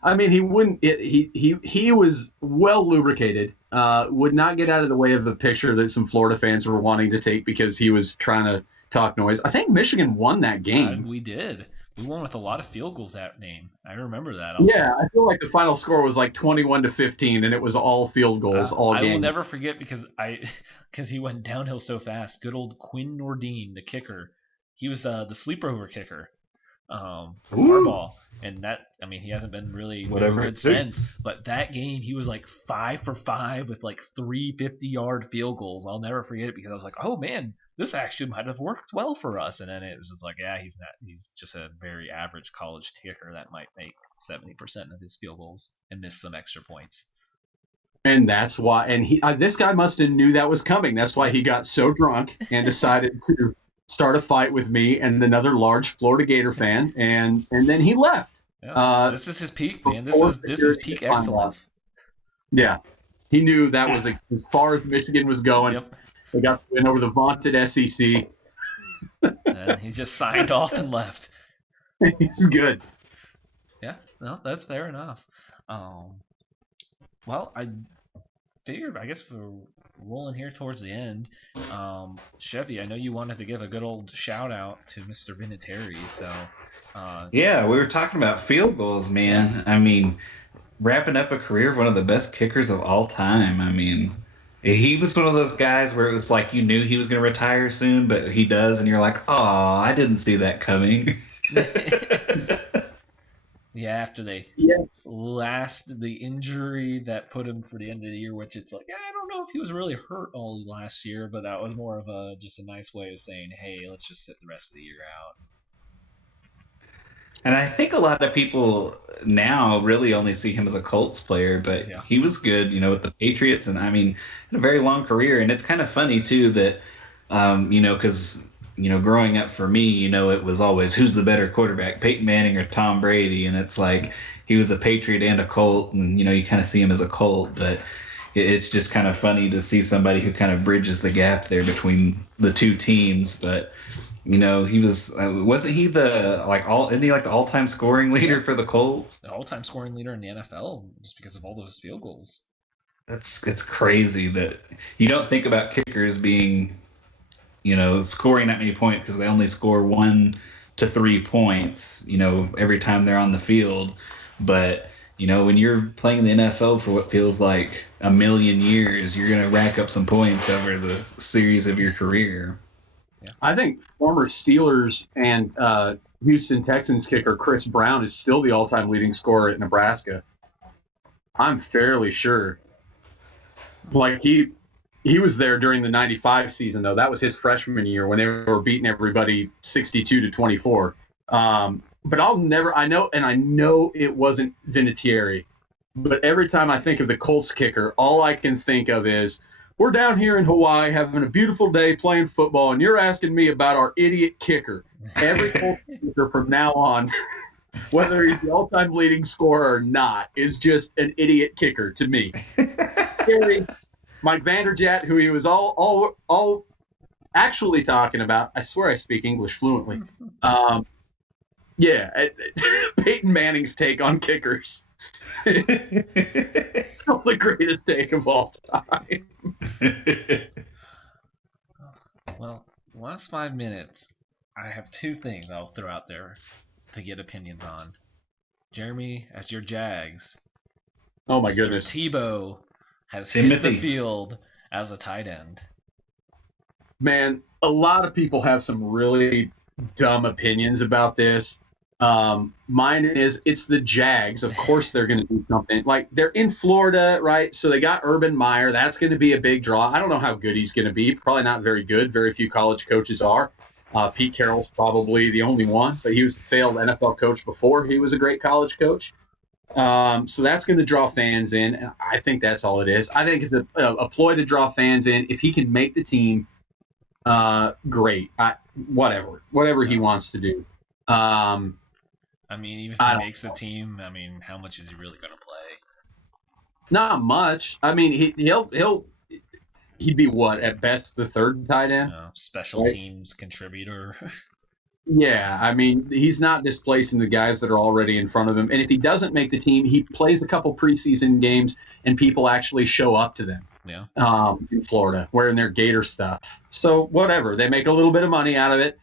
I mean, he wouldn't. He was well lubricated. Would not get out of the way of the picture that some Florida fans were wanting to take because he was trying to talk noise. I think Michigan won that game. We did. We won with a lot of field goals that game. I remember that. Yeah, I feel like the final score was like 21-15, and it was all field goals all game. I will never forget because he went downhill so fast. Good old Quinn Nordine, the kicker. He was the sleeper over kicker. Harbaugh, and he hasn't been really good since. But that game, he was like 5 for 5 with like 3 50-yard field goals. I'll never forget it because I was like, oh man, this actually might have worked well for us. And then it was just like, yeah, he's not. He's just a very average college kicker that might make 70% of his field goals and miss some extra points. And that's why. And this guy must have knew that was coming. That's why he got so drunk and decided to start a fight with me and another large Florida Gator fan, and then he left. Yeah, this is his peak, man. This is peak excellence. Yeah, he knew that was as far as Michigan was going. Yep. They got to win over the vaunted SEC. And he just signed off and left. He's good. Yeah, no, that's fair enough. Well, I figure, I guess we're rolling here towards the end. Chevy, I know you wanted to give a good old shout out to Mr. Vinatieri, so. Yeah, we were talking about field goals, man. I mean, wrapping up a career of one of the best kickers of all time. I mean, he was one of those guys where it was like you knew he was going to retire soon, but he does, and you're like, oh, I didn't see that coming. Yeah, after they lasted the injury that put him for the end of the year, which it's like, I don't know if he was really hurt all last year, but that was more of just a nice way of saying, hey, let's just sit the rest of the year out. And I think a lot of people now really only see him as a Colts player, but he was good, with the Patriots, and I mean, had a very long career. And it's kind of funny too that, because growing up for me, it was always who's the better quarterback, Peyton Manning or Tom Brady, and it's like he was a Patriot and a Colt, and you kind of see him as a Colt, but it's just kind of funny to see somebody who kind of bridges the gap there between the two teams, but. He wasn't he the all-time scoring leader for the Colts? The all-time scoring leader in the NFL just because of all those field goals. It's crazy that you don't think about kickers being, scoring that many points because they only score 1 to 3 points, every time they're on the field. But, when you're playing the NFL for what feels like a million years, you're going to rack up some points over the series of your career. Yeah. I think former Steelers and Houston Texans kicker Chris Brown is still the all-time leading scorer at Nebraska. I'm fairly sure. Like he was there during the '95 season, though. That was his freshman year when they were beating everybody 62-24. But I know it wasn't Vinatieri. But every time I think of the Colts kicker, all I can think of is, we're down here in Hawaii having a beautiful day playing football, and you're asking me about our idiot kicker. Every Colts kicker from now on, whether he's the all-time leading scorer or not, is just an idiot kicker to me. Mike Vanderjagt, who he was all actually talking about. I swear I speak English fluently. Peyton Manning's take on kickers. The greatest take of all time. Well, last 5 minutes, I have 2 things I'll throw out there to get opinions on. Jeremy, as your Jags. Oh my goodness. Tebow has hit the field as a tight end. Man, a lot of people have some really dumb opinions about this. Mine is it's the Jags. Of course they're going to do something. Like, they're in Florida, right? So they got Urban Meyer. That's going to be a big draw. I don't know how good he's going to be. Probably not very good. Very few college coaches are. Pete Carroll's probably the only one, but he was a failed NFL coach before he was a great college coach. So that's going to draw fans in. I think that's all it is. I think it's a ploy to draw fans in. If he can make the team, great. Whatever he wants to do. Even if he makes the team, how much is he really going to play? Not much. He'd be what, at best the third tight end? Special teams contributor. Yeah, he's not displacing the guys that are already in front of him. And if he doesn't make the team, he plays a couple preseason games and people actually show up to them. Yeah. In Florida, wearing their Gator stuff. So whatever, they make a little bit of money out of it.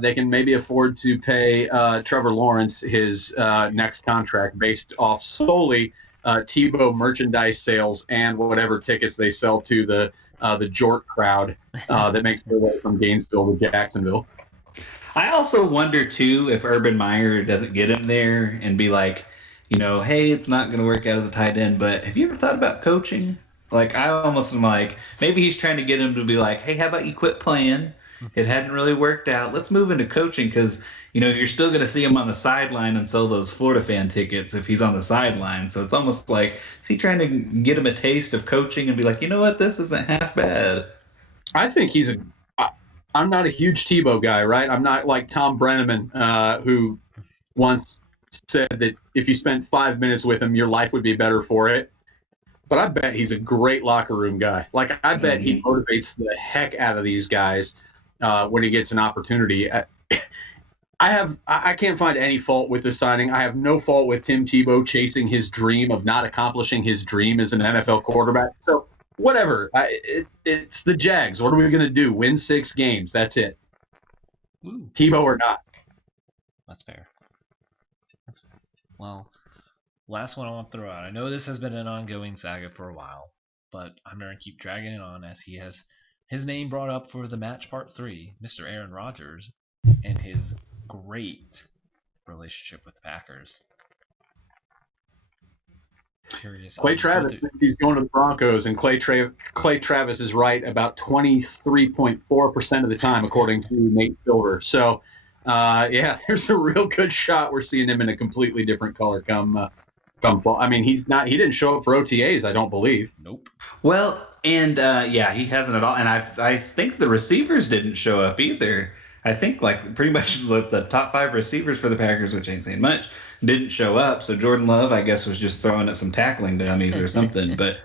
They can maybe afford to pay Trevor Lawrence his next contract based off solely Tebow merchandise sales and whatever tickets they sell to the Jort crowd that makes their way from Gainesville to Jacksonville. I also wonder, too, if Urban Meyer doesn't get him there and be like, hey, it's not going to work out as a tight end, but have you ever thought about coaching? Like, I almost am like, maybe he's trying to get him to be like, hey, how about you quit playing? It hadn't really worked out. Let's move into coaching because, you're still going to see him on the sideline and sell those Florida fan tickets if he's on the sideline. So it's almost like, is he trying to get him a taste of coaching and be like, you know what, this isn't half bad? I think I'm not a huge Tebow guy, right? I'm not like Tom Brenneman, who once said that if you spent 5 minutes with him, your life would be better for it. But I bet he's a great locker room guy. Like, I bet he motivates the heck out of these guys when he gets an opportunity. I can't find any fault with the signing. I have no fault with Tim Tebow chasing his dream of not accomplishing his dream as an NFL quarterback. So whatever. It's the Jags. What are we going to do? Win 6 games. That's it. Ooh, Tebow or not. that's fair. That's fair. Well, last one I want to throw out. I know this has been an ongoing saga for a while, but I'm going to keep dragging it on as he has his name brought up for the match part 3, Mr. Aaron Rodgers, and his great relationship with the Packers. Curious. Clay Travis thinks he's going to the Broncos, and Clay Travis is right about 23.4% of the time, according to Nate Silver. So, there's a real good shot we're seeing him in a completely different color come fall. I mean, he didn't show up for OTAs, I don't believe. Nope. Well, and he hasn't at all. And I think the receivers didn't show up either. I think like pretty much the top 5 receivers for the Packers, which ain't saying much, didn't show up. So Jordan Love, I guess, was just throwing at some tackling dummies or something. But,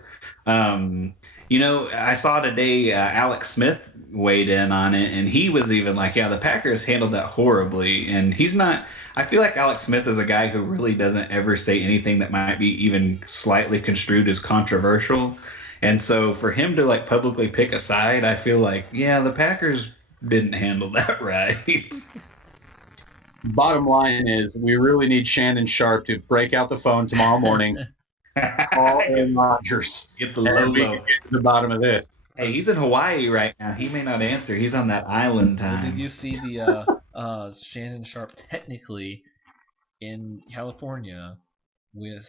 I saw today Alex Smith weighed in on it, and he was even like, the Packers handled that horribly. And he's not – I feel like Alex Smith is a guy who really doesn't ever say anything that might be even slightly construed as controversial. And so for him to like publicly pick a side, I feel like, the Packers – didn't handle that right. Bottom line is we really need Shannon Sharp to break out the phone tomorrow morning, call Aaron Rodgers, get the low. We can get to the bottom of this. Hey, he's in Hawaii right now. He may not answer. He's on that island time. Well, did you see the Shannon Sharp technically in California it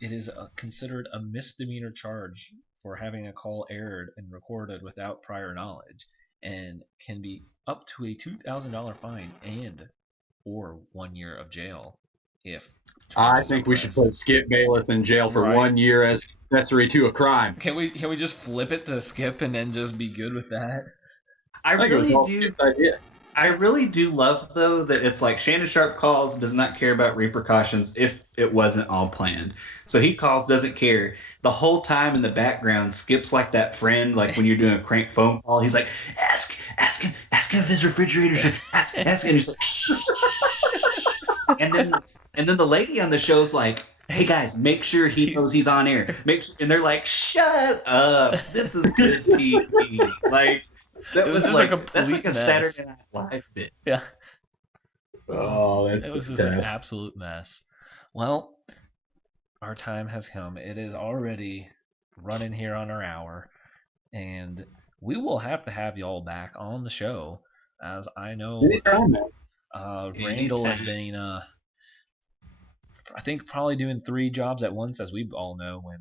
is considered a misdemeanor charge for having a call aired and recorded without prior knowledge, and can be up to a $2,000 fine and or 1 year of jail if I think we should put Skip Bayless in jail for 1 year as accessory to a crime. Can we just flip it to Skip and then just be good with that? I really do love, though, that it's like Shannon Sharp calls, does not care about repercussions if it wasn't all planned. So he calls, doesn't care. The whole time in the background, Skip's like that friend, like when you're doing a crank phone call, he's like, ask him if his refrigerator's, ask him. And he's like, and then the lady on the show's like, hey guys, make sure he knows he's on air. And they're like, shut up. This is good TV. Like, that was like a complete that's like a mess. Saturday Night Live bit. Yeah. Oh, it was just an absolute mess. Well, our time has come. It is already running here on our hour, and we will have to have y'all back on the show, as I know Randall has been, I think, probably doing 3 jobs at once, as we all know when.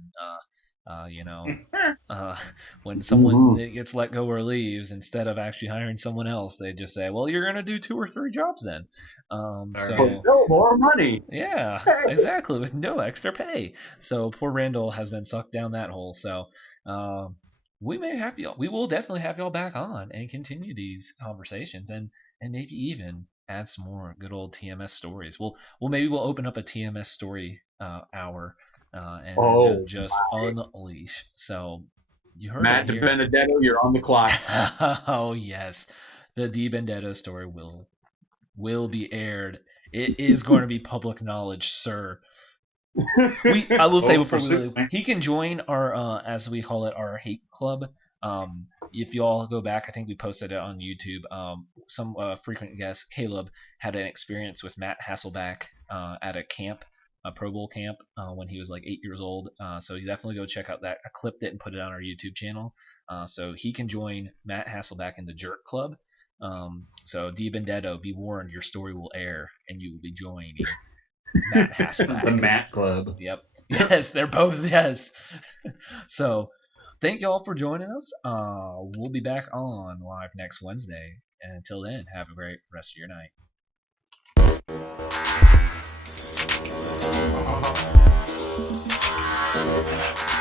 When someone gets let go or leaves, instead of actually hiring someone else, they just say, well, you're going to do 2 or 3 jobs then. So no more money. Yeah, exactly, with no extra pay. So poor Randall has been sucked down that hole. So we will definitely have y'all back on and continue these conversations and maybe even add some more good old TMS stories. Maybe we'll open up a TMS story hour. And just unleash. So you heard Matt DiBenedetto, you're on the clock. Oh yes, the DiBenedetto story will be aired. It is going to be public knowledge, sir. I will say before we leave, he can join our as we call it, our hate club. If you all go back, I think we posted it on YouTube. Some frequent guest, Caleb, had an experience with Matt Hasselback at a camp. A Pro Bowl camp when he was like 8 years old. So you definitely go check out that. I clipped it and put it on our YouTube channel. So he can join Matt Hasselback in the Jerk Club. So DiBenedetto, be warned, your story will air and you will be joining Matt Hasselback. The Matt Club. Yep. Yes, they're both, yes. So thank y'all for joining us. We'll be back on live next Wednesday. And until then, have a great rest of your night. Uh-huh.